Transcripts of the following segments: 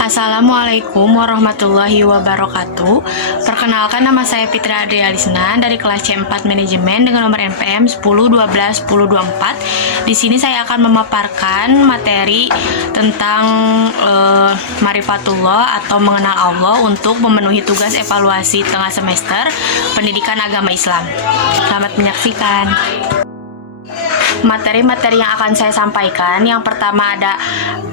Assalamualaikum warahmatullahi wabarakatuh. Perkenalkan, nama saya Fitra Adrialisna dari kelas C4 Manajemen dengan nomor NPM 10121024. Di sini saya akan memaparkan materi tentang Marifatullah atau mengenal Allah untuk memenuhi tugas evaluasi tengah semester Pendidikan Agama Islam. Selamat menyaksikan. Materi-materi yang akan saya sampaikan, yang pertama ada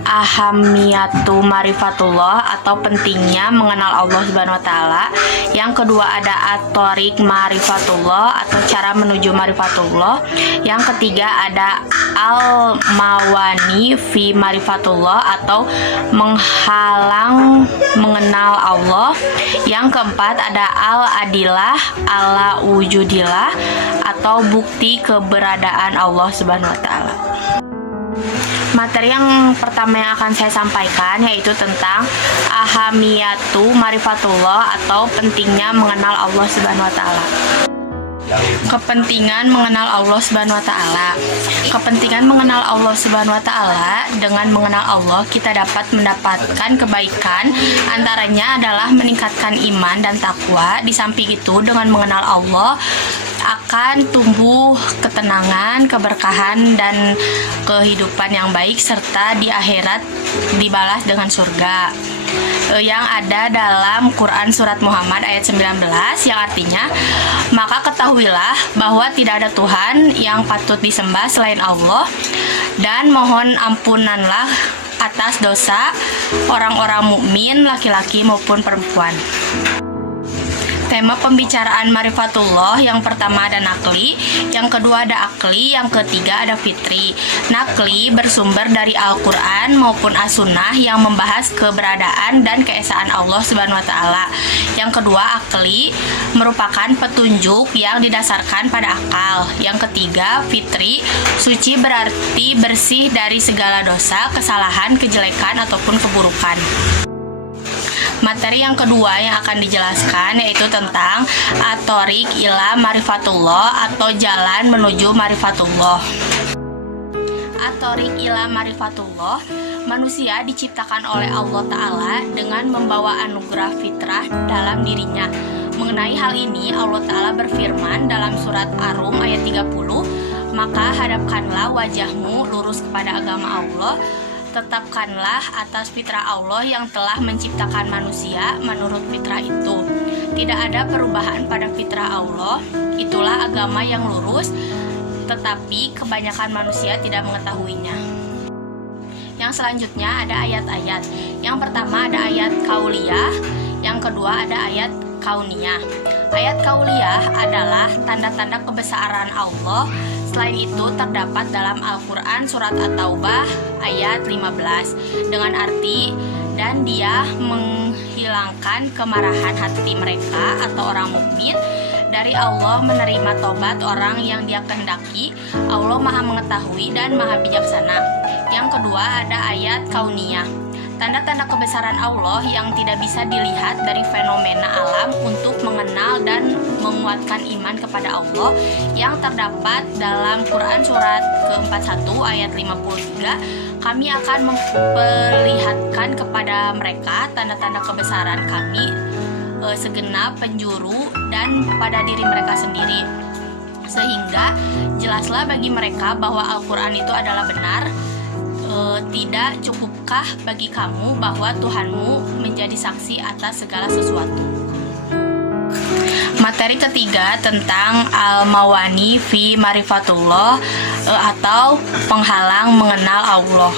ahamiyatu marifatullah atau pentingnya mengenal Allah Subhanahu wa taala. Yang kedua ada at-thoriq marifatullah atau cara menuju marifatullah. Yang ketiga ada al-mawani fi marifatullah atau menghalang mengenal Allah. Yang keempat ada al-adilah ala wujudillah atau bukti keberadaan Allah Subhanahu wa taala. Materi yang pertama yang akan saya sampaikan yaitu tentang ahamiyatu marifatullah atau pentingnya mengenal Allah Subhanahu wa taala. Kepentingan mengenal Allah Subhanahu wa taala. Kepentingan mengenal Allah Subhanahu wa taala, dengan mengenal Allah kita dapat mendapatkan kebaikan, antaranya adalah meningkatkan iman dan takwa. Di samping itu, dengan mengenal Allah akan tumbuh ketenangan, keberkahan, dan kehidupan yang baik, serta di akhirat dibalas dengan surga. Yang ada dalam Quran Surat Muhammad ayat 19, yang artinya, maka ketahuilah bahwa tidak ada Tuhan yang patut disembah selain Allah, dan mohon ampunanlah atas dosa orang-orang mukmin laki-laki maupun perempuan. Tema pembicaraan marifatullah, yang pertama ada nakli, yang kedua ada akli, yang ketiga ada fitri. Nakli bersumber dari Al-Quran maupun As-Sunnah yang membahas keberadaan dan keesaan Allah Subhanahu wa taala. Yang kedua, akli merupakan petunjuk yang didasarkan pada akal. Yang ketiga, fitri, suci berarti bersih dari segala dosa, kesalahan, kejelekan ataupun keburukan. Materi yang kedua yang akan dijelaskan yaitu tentang at-thoriq ila marifatullah atau jalan menuju marifatullah. At-thoriq ila marifatullah, manusia diciptakan oleh Allah Ta'ala dengan membawa anugerah fitrah dalam dirinya. Mengenai hal ini, Allah Ta'ala berfirman dalam surat Ar-Rum ayat 30, maka hadapkanlah wajahmu lurus kepada agama Allah, tetapkanlah atas fitrah Allah yang telah menciptakan manusia menurut fitrah itu. Tidak ada perubahan pada fitrah Allah, itulah agama yang lurus, tetapi kebanyakan manusia tidak mengetahuinya. Yang selanjutnya ada ayat-ayat. Yang pertama ada ayat kauliyah, yang kedua ada ayat kauniyah. Ayat kauliyah adalah tanda-tanda kebesaran Allah. Selain itu terdapat dalam Al-Quran Surat At-Taubah ayat 15 dengan arti, dan dia menghilangkan kemarahan hati mereka atau orang mukmin. Dari Allah menerima tobat orang yang dia kehendaki. Allah maha mengetahui dan maha bijaksana. Yang kedua ada ayat kauniyah, tanda-tanda kebesaran Allah yang tidak bisa dilihat dari fenomena alam untuk mengenal dan menguatkan iman kepada Allah, yang terdapat dalam Quran Surat ke-41 ayat 53. Kami akan memperlihatkan kepada mereka tanda-tanda kebesaran kami segenap penjuru dan pada diri mereka sendiri, sehingga jelaslah bagi mereka bahwa Al-Quran itu adalah benar. Tidak cukupkah bagi kamu bahwa Tuhanmu menjadi saksi atas segala sesuatu? Materi ketiga tentang al-mawani fi marifatullah atau penghalang mengenal Allah.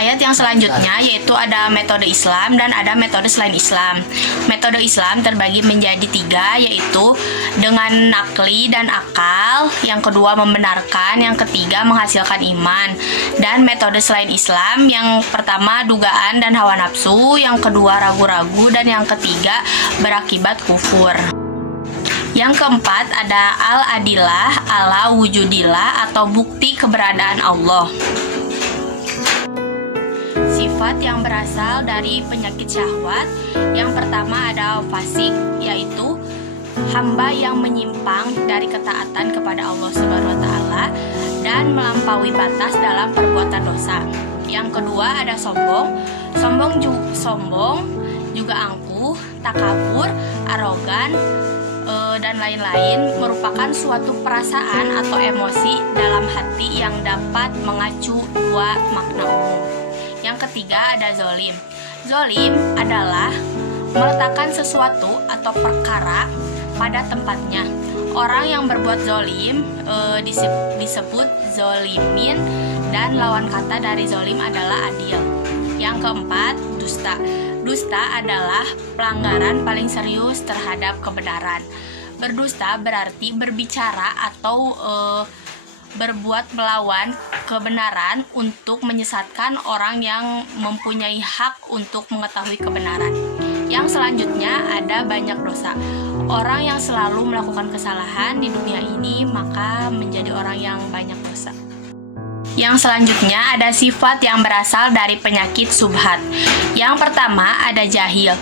Ayat yang selanjutnya yaitu ada metode Islam dan ada metode selain Islam. Metode Islam terbagi menjadi 3, yaitu dengan nakli dan akal, yang kedua membenarkan, yang ketiga menghasilkan iman. Dan metode selain Islam, yang pertama dugaan dan hawa nafsu, yang kedua ragu-ragu, dan yang ketiga berakibat kufur. Yang keempat ada al-adilah ala wujudillah atau bukti keberadaan Allah. Sifat yang berasal dari penyakit syahwat. Yang pertama ada fasik, yaitu hamba yang menyimpang dari ketaatan kepada Allah Subhanahu wa taala dan melampaui batas dalam perbuatan dosa. Yang kedua ada sombong. Sombong juga angkuh, takabur, arogan, dan lain-lain merupakan suatu perasaan atau emosi dalam hati yang dapat mengacu dua makna umum. Yang ketiga ada zolim. Zolim adalah meletakkan sesuatu atau perkara pada tempatnya. Orang yang berbuat zolim disebut zolimin, dan lawan kata dari zolim adalah adil. Yang keempat, dusta. Dusta adalah pelanggaran paling serius terhadap kebenaran. Berdusta berarti berbicara atau berbuat melawan kebenaran untuk menyesatkan orang yang mempunyai hak untuk mengetahui kebenaran. Yang selanjutnya ada banyak dosa. Orang yang selalu melakukan kesalahan di dunia ini maka menjadi orang yang banyak dosa. Yang selanjutnya ada sifat yang berasal dari penyakit subhat. Yang pertama ada jahil,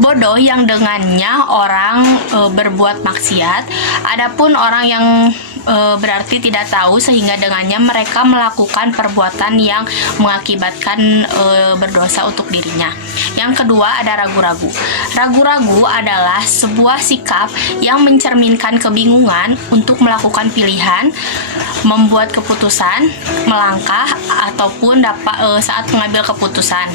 bodoh yang dengannya orang berbuat maksiat. Adapun orang yang berarti tidak tahu sehingga dengannya mereka melakukan perbuatan yang mengakibatkan berdosa untuk dirinya. Yang kedua ada ragu-ragu. Ragu-ragu adalah sebuah sikap yang mencerminkan kebingungan untuk melakukan pilihan, membuat keputusan, melangkah, ataupun saat mengambil keputusan.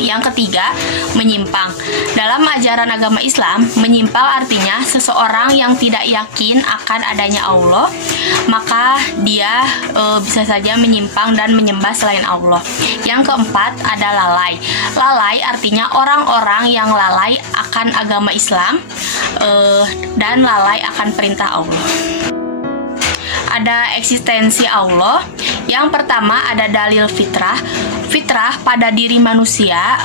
Yang ketiga, menyimpang. Dalam ajaran agama Islam, menyimpang artinya seseorang yang tidak yakin akan adanya Allah, maka dia bisa saja menyimpang dan menyembah selain Allah. Yang keempat ada lalai. Lalai artinya orang-orang yang lalai akan agama Islam dan lalai akan perintah Allah. Ada eksistensi Allah. Yang pertama ada dalil fitrah. Fitrah pada diri manusia.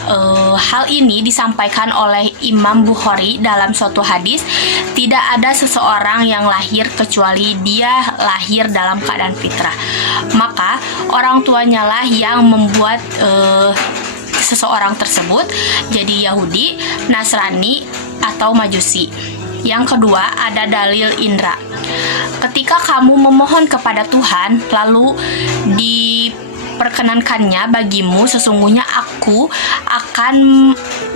Hal ini disampaikan oleh Imam Bukhari dalam suatu hadis. Tidak ada seseorang yang lahir kecuali dia lahir dalam keadaan fitrah. Maka orang tuanya lah yang membuat seseorang tersebut jadi Yahudi, Nasrani, atau Majusi. Yang kedua ada dalil indra. Ketika kamu memohon kepada Tuhan lalu diperkenankannya bagimu, sesungguhnya aku akan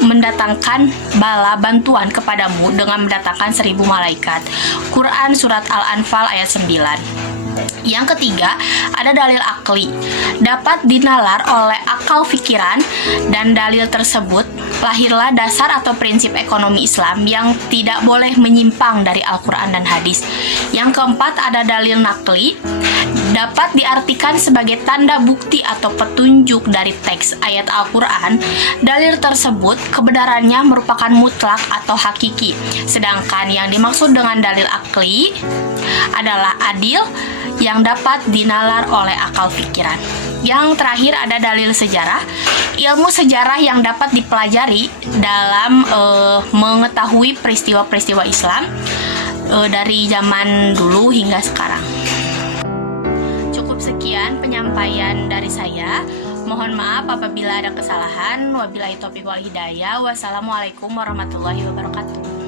mendatangkan bala bantuan kepadamu dengan mendatangkan 1000 malaikat. Quran Surat Al-Anfal ayat 9. Yang ketiga, ada dalil akli. Dapat dinalar oleh akal pikiran, dan dalil tersebut lahirlah dasar atau prinsip ekonomi Islam yang tidak boleh menyimpang dari Al-Quran dan hadis. Yang keempat, ada dalil nakli. Dapat diartikan sebagai tanda bukti atau petunjuk dari teks ayat Al-Quran. Dalil tersebut kebenarannya merupakan mutlak atau hakiki. Sedangkan yang dimaksud dengan dalil akli adalah adil yang dapat dinalar oleh akal pikiran. Yang terakhir ada dalil sejarah. Ilmu sejarah yang dapat dipelajari dalam mengetahui peristiwa-peristiwa Islam dari zaman dulu hingga sekarang. Cukup sekian penyampaian dari saya. Mohon maaf apabila ada kesalahan. Wabillahi taufiq wal hidayah. Wassalamualaikum warahmatullahi wabarakatuh.